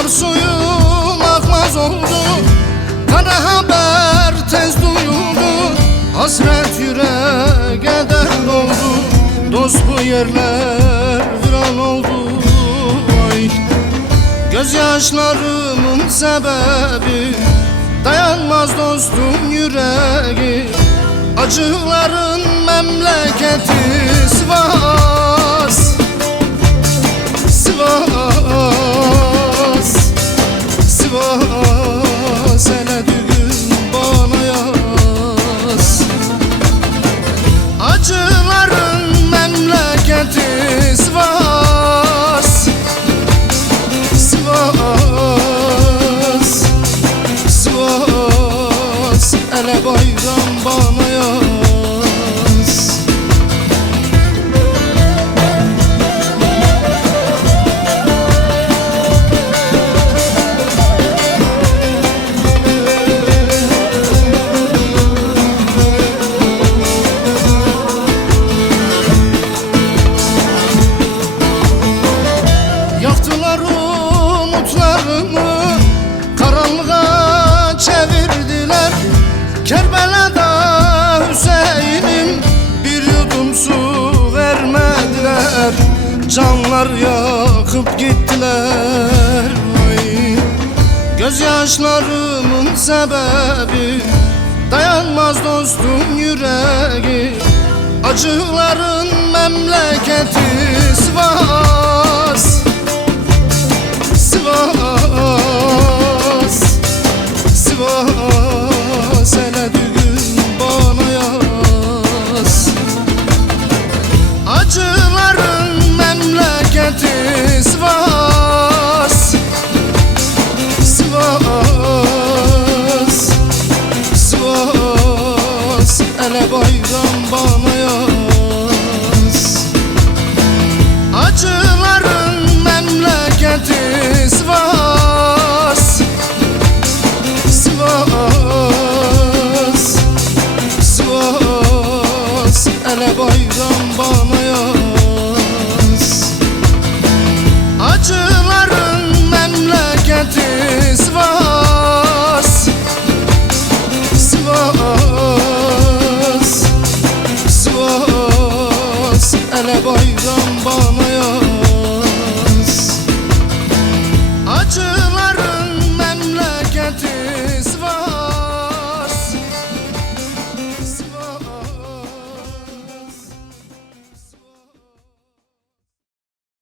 Akar suyum akmaz oldu, kara haber tez duyuldu. Hasret yüreğe dert oldu, dost bu yerler viran oldu. Ay, gözyaşlarımın sebebi dayanmaz dostum yüreği. Acıların memleketi Sivas, Sivas, Sivas. Hele düğün bana yaz. Acıların memleketi Sivas, Sivas, Sivas. Hele bayram bana yaz. Yaktılar umutlarımı, karanlığa çevirdiler. Kerbela'da Hüseyin'im, bir yudum su vermediler. Canlar yakıp gittiler. Ay, gözyaşlarımın sebebi dayanmaz dostum yüreği. Acıların memleketi Sivas, Sivas, Sivas. Hele düğün bana yaz. Acıların memleketi Sivas, Sivas, Sivas. Hele bayram bana yaz. Acıların memleketi Sivas, Sivas, Sivas. Hele bayram bana